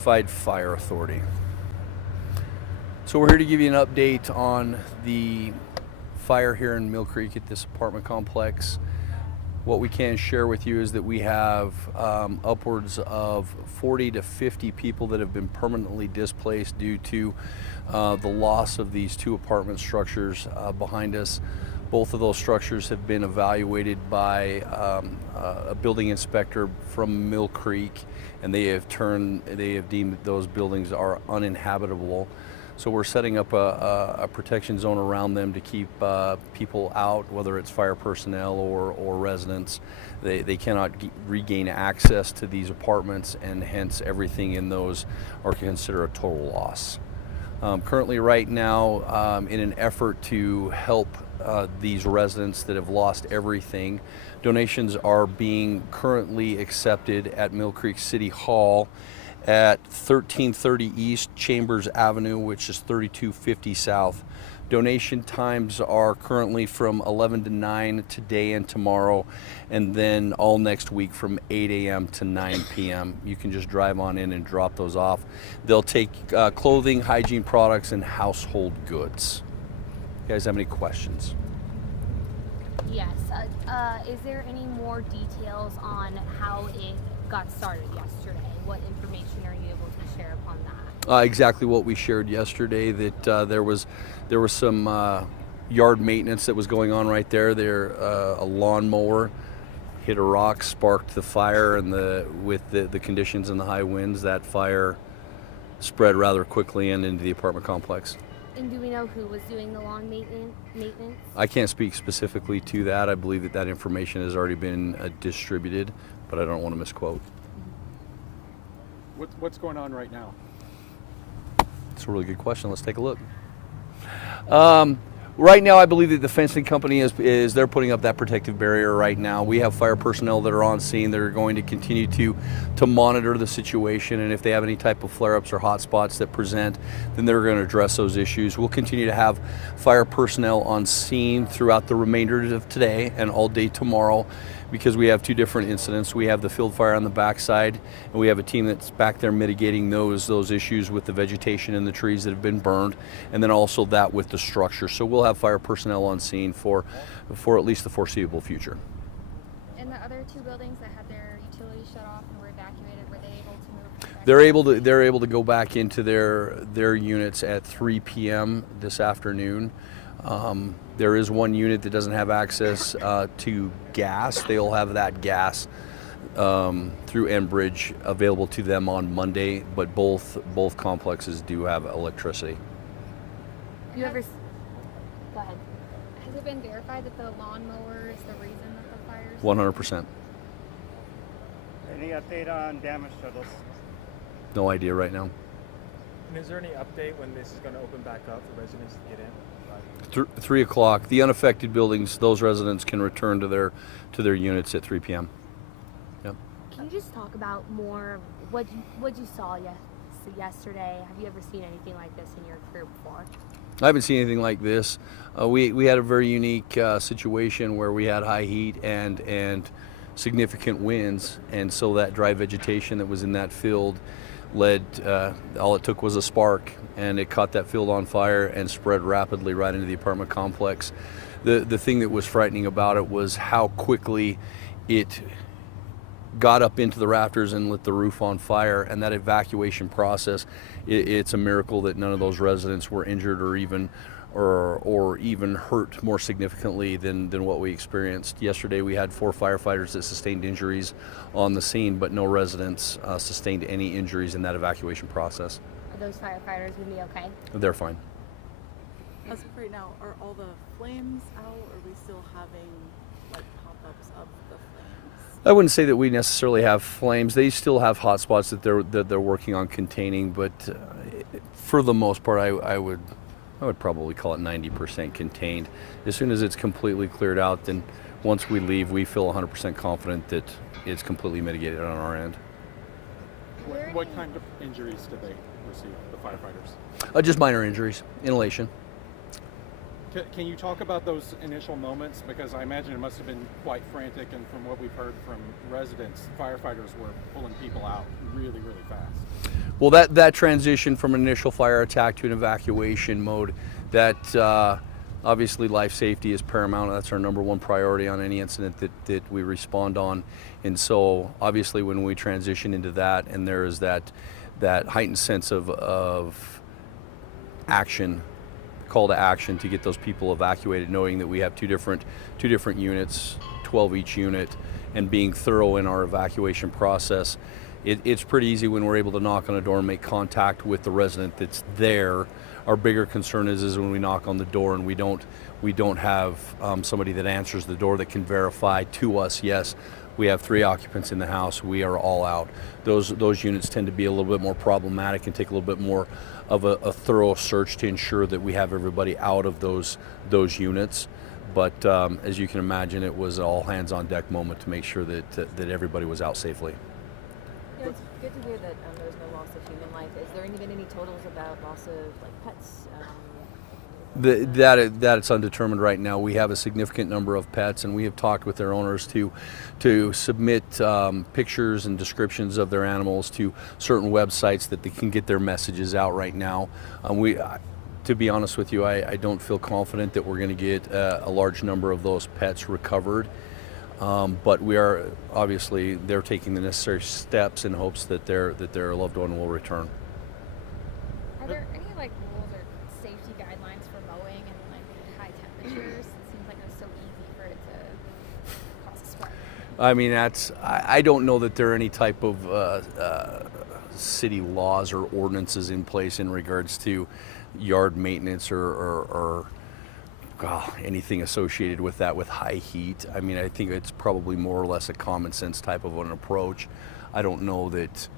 Fire Authority. So we're here to give you an update on the fire here in Millcreek at this apartment complex. What we can share with you is that we have upwards of 40 to 50 people that have been permanently displaced due to the loss of these two apartment structures behind us. Both of those structures have been evaluated by a building inspector from Millcreek, and they have deemed that those buildings are uninhabitable. So we're setting up a protection zone around them to keep people out, whether it's fire personnel or residents. They cannot regain access to these apartments, and hence everything in those are considered a total loss. Currently right now, in an effort to help these residents that have lost everything, donations are being currently accepted at Millcreek City Hall at 1330 East Chambers Avenue, which is 3250 South. Donation times are currently from 11 to 9 today and tomorrow, and then all next week from 8 a.m. to 9 p.m. You can just drive on in and drop those off. They'll take clothing, hygiene products, and household goods. You guys have any questions? Yes. Is there any more details on how it got started yesterday? What information are you able to share upon that? Exactly what we shared yesterday, that there was some yard maintenance that was going on right there. A lawnmower hit a rock, sparked the fire, and with the conditions and the high winds, that fire spread rather quickly and into the apartment complex. And do we know who was doing the lawn maintenance? I can't speak specifically to that. I believe that information has already been distributed, but I don't want to misquote. What's going on right now? That's a really good question. Let's take a look. Right now, I believe that the fencing company is they're putting up that protective barrier right now. We have fire personnel that are on scene that are going to continue to monitor the situation, and if they have any type of flare-ups or hot spots that present, then they're going to address those issues. We'll continue to have fire personnel on scene throughout the remainder of today and all day tomorrow, because we have two different incidents. We have the field fire on the backside, and we have a team that's back there mitigating those issues with the vegetation and the trees that have been burned, and then also that with the structure. So we'll have fire personnel on scene for at least the foreseeable future. And the other two buildings that had their utilities shut off and were evacuated, were they able to move? They're able to go back into their units at 3 p.m. this afternoon. There is one unit that doesn't have access to gas. They'll have that gas through Enbridge available to them on Monday, but both complexes do have electricity. Go ahead. Has it been verified that the lawnmower is the reason that the fire's... 100%. Any update on damage to those? No idea right now. And is there any update when this is going to open back up for residents to get in? 3 o'clock. The unaffected buildings, those residents can return to their units at 3 p.m. Yep. Can you just talk about more what you saw yesterday? Have you ever seen anything like this in your career before? I haven't seen anything like this. We had a very unique situation where we had high heat and significant winds, and so that dry vegetation that was in that field led, all it took was a spark, and it caught that field on fire and spread rapidly right into the apartment complex. The thing that was frightening about it was how quickly it got up into the rafters and lit the roof on fire, and that evacuation process, it's a miracle that none of those residents were injured or even hurt more significantly than what we experienced. Yesterday we had 4 firefighters that sustained injuries on the scene, but no residents sustained any injuries in that evacuation process. Are those firefighters going to be okay? They're fine. As of right now, are all the flames out, or are we still having like pop-ups of the flames? I wouldn't say that we necessarily have flames. They still have hot spots that they're working on containing, but for the most part, I would probably call it 90% contained. As soon as it's completely cleared out, then once we leave, we feel 100% confident that it's completely mitigated on our end. What kind of injuries did they receive, the firefighters? Just minor injuries, inhalation. Can you talk about those initial moments? Because I imagine it must have been quite frantic, and from what we've heard from residents, firefighters were pulling people out really, really fast. Well, that transition from an initial fire attack to an evacuation mode, that obviously life safety is paramount. That's our number one priority on any incident that we respond on. And so obviously when we transition into that, and there is that heightened sense of action, call to action to get those people evacuated, knowing that we have two different units, 12 each unit, and being thorough in our evacuation process. It's pretty easy when we're able to knock on a door and make contact with the resident that's there. Our bigger concern is when we knock on the door and we don't have somebody that answers the door that can verify to us, yes, we have 3 occupants in the house, we are all out. Those units tend to be a little bit more problematic and take a little bit more of a thorough search to ensure that we have everybody out of those units. But as you can imagine, it was all hands on deck moment to make sure that everybody was out safely. Yeah, it's good to hear that there was no loss of human life. Is there been any totals about loss of pets? That it's undetermined right now. We have a significant number of pets, and we have talked with their owners to submit pictures and descriptions of their animals to certain websites that they can get their messages out right now. To be honest with you, I don't feel confident that we're going to get a large number of those pets recovered. But we are obviously, they're taking the necessary steps in hopes that their loved one will return. Are there any rules or safety guidelines for mowing and high temperatures? It seems like it's so easy for it to cause a spread. I mean, I don't know that there are any type of city laws or ordinances in place in regards to yard maintenance or anything associated with that, with high heat. I mean, I think it's probably more or less a common sense type of an approach. I don't know that,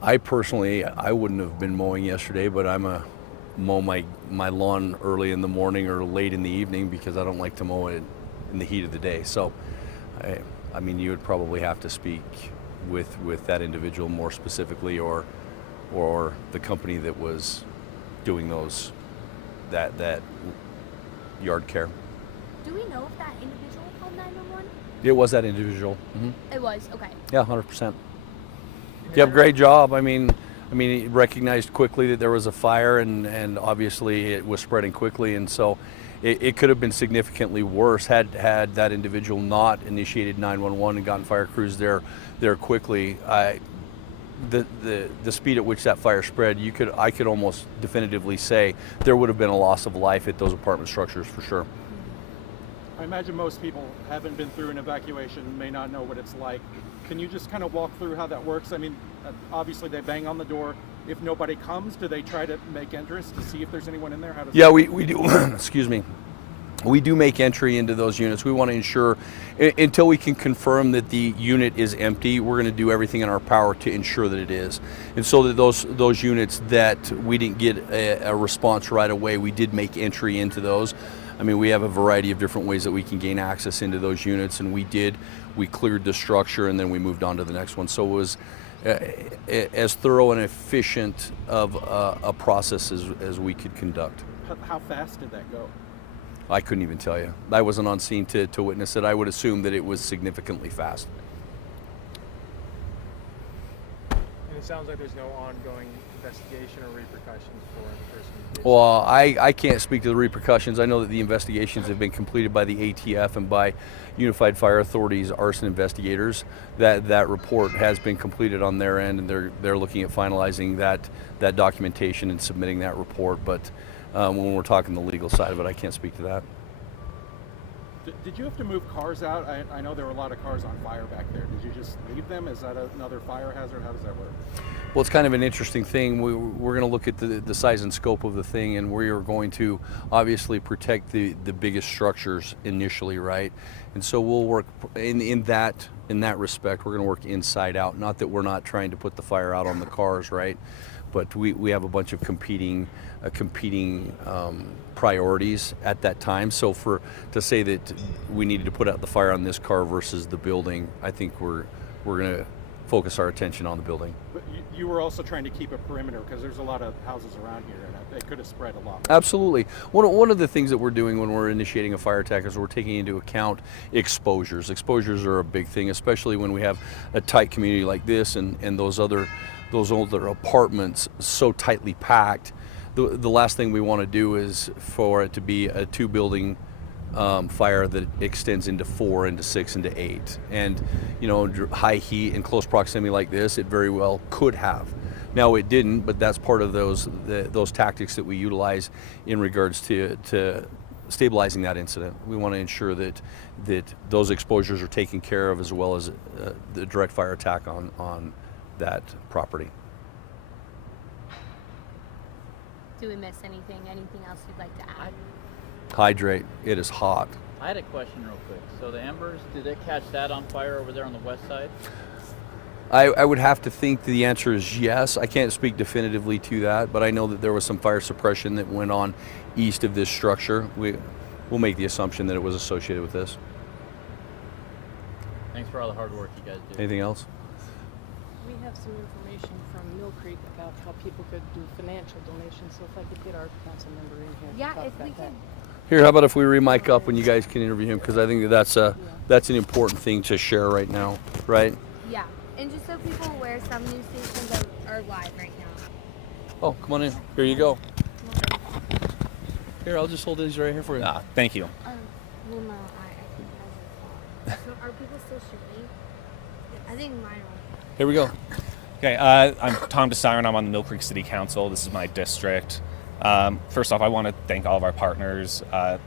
I personally wouldn't have been mowing yesterday, but mow my lawn early in the morning or late in the evening because I don't like to mow it in the heat of the day. So I mean, you would probably have to speak with that individual more specifically, or the company that was doing that yard care. Do we know if that individual called 911? It was that individual. Mm-hmm. It was, okay. Yeah, 100%. Yep, great job. I mean, he recognized quickly that there was a fire, and obviously it was spreading quickly, and so it could have been significantly worse had that individual not initiated 911 and gotten fire crews there quickly. The speed at which that fire spread, I could almost definitively say there would have been a loss of life at those apartment structures for sure. I imagine most people haven't been through an evacuation, may not know what it's like. Can you just kind of walk through how that works? I mean, obviously they bang on the door. If nobody comes, do they try to make entrance to see if there's anyone in there? How does Yeah, we do. Excuse me. We do make entry into those units. We want to ensure, until we can confirm that the unit is empty, we're going to do everything in our power to ensure that it is. And so that those units that we didn't get a response right away, we did make entry into those. I mean, we have a variety of different ways that we can gain access into those units, and we cleared the structure, and then we moved on to the next one. So it was as thorough and efficient of a process as we could conduct. How fast did that go? I couldn't even tell you. I wasn't on scene to witness it. I would assume that it was significantly fast. And it sounds like there's no ongoing investigation or repercussions for the person who did. Well, I can't speak to the repercussions. I know that the investigations have been completed by the ATF and by Unified Fire Authority's arson investigators. That report has been completed on their end, and they're looking at finalizing that documentation and submitting that report. But when we're talking the legal side of it, I can't speak to that. Did you have to move cars out? I know there were a lot of cars on fire back there. Did you just leave them? Is that another fire hazard? How does that work? Well, it's kind of an interesting thing. We're going to look at the size and scope of the thing, and we are going to obviously protect the biggest structures initially, right? And so we'll work in that respect. We're going to work inside out. Not that we're not trying to put the fire out on the cars, right? But we have a bunch of competing priorities at that time. So to say that we needed to put out the fire on this car versus the building, I think we're going to focus our attention on the building. But you were also trying to keep a perimeter because there's a lot of houses around here, and it could have spread a lot. Absolutely. One of the things that we're doing when we're initiating a fire attack is we're taking into account exposures. Exposures are a big thing, especially when we have a tight community like this and those older apartments so tightly packed. The last thing we want to do is for it to be a 2-building fire that extends into 4, into 6, into 8. And high heat and close proximity like this, it very well could have. Now it didn't, but that's part of those tactics that we utilize in regards to stabilizing that incident. We want to ensure that those exposures are taken care of, as well as the direct fire attack on that property. Do we miss anything? Anything else you'd like to add? Hydrate. It is hot. I had a question real quick. So the embers, did they catch that on fire over there on the west side? I would have to think the answer is yes. I can't speak definitively to that, but I know that there was some fire suppression that went on east of this structure. We'll make the assumption that it was associated with this. Thanks for all the hard work you guys do. Anything else? We have some information from Millcreek about how people could do financial donations, so if I could get our council member in here to Yeah, talk if we about that. could. Here, how about if we re-mic up when you guys can interview him, because I think that's an important thing to share right now, right? Yeah, and just so people are aware, some news stations are live right now. Oh, come on in. Here you go. Here, I'll just hold these right here for you. Thank you. Well, no, I think I have a phone. So are people still shooting? I think mine are. Here we go. Okay, I'm Tom DeSiren. I'm on the Millcreek City Council. This is my district. First off, I want to thank all of our partners.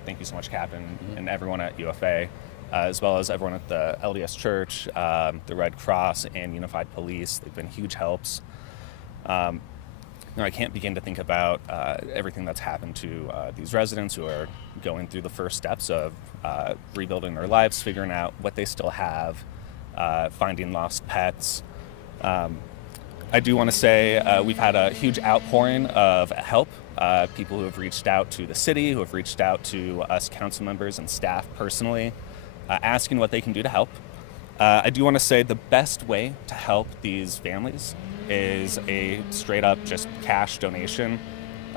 Thank you so much, Captain, and everyone at UFA, as well as everyone at the LDS Church, the Red Cross, and Unified Police. They've been huge helps. I can't begin to think about everything that's happened to these residents who are going through the first steps of rebuilding their lives, figuring out what they still have, finding lost pets. I do want to say we've had a huge outpouring of help. People who have reached out to the city, who have reached out to us council members and staff personally, asking what they can do to help. I do want to say the best way to help these families is a straight up just cash donation.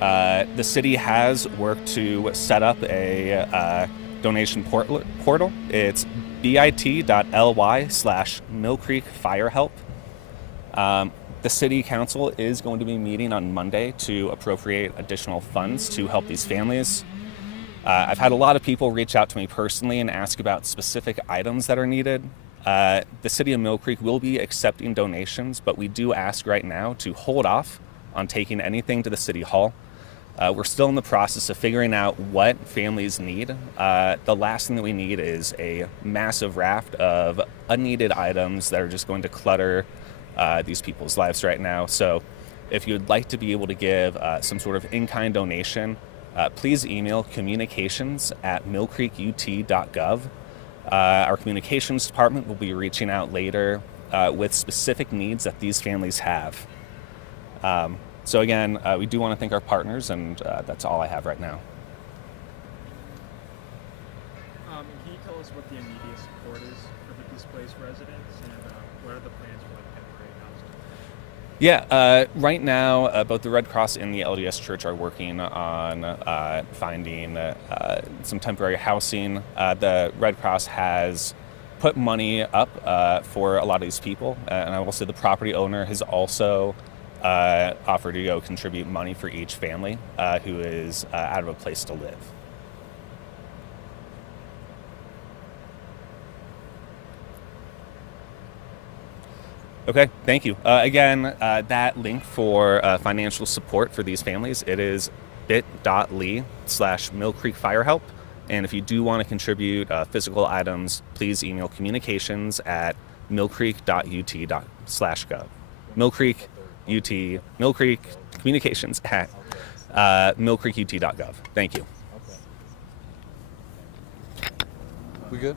The city has worked to set up a donation portal. It's bit.ly/Millcreek Firehelp. The City Council is going to be meeting on Monday to appropriate additional funds to help these families. I've had a lot of people reach out to me personally and ask about specific items that are needed. The City of Millcreek will be accepting donations, but we do ask right now to hold off on taking anything to the City Hall. We're still in the process of figuring out what families need. The last thing that we need is a massive raft of unneeded items that are just going to clutter these people's lives right now. So if you'd like to be able to give some sort of in-kind donation, please email communications@millcreekut.gov. Our communications department will be reaching out later with specific needs that these families have. So again, we do want to thank our partners, and that's all I have right now. Can you tell us what the immediate support is for the displaced residents, and what are the plans for temporary housing? Yeah, right now, both the Red Cross and the LDS Church are working on finding some temporary housing. The Red Cross has put money up for a lot of these people, and I will say the property owner has also offered to go contribute money for each family who is out of a place to live. Okay, thank you. Again, that link for financial support for these families, it is bit.ly/Millcreek Firehelp. And if you do want to contribute physical items, please email communications@millcreek.ut.gov. Millcreek communications@millcreekut.gov. Thank you. We good?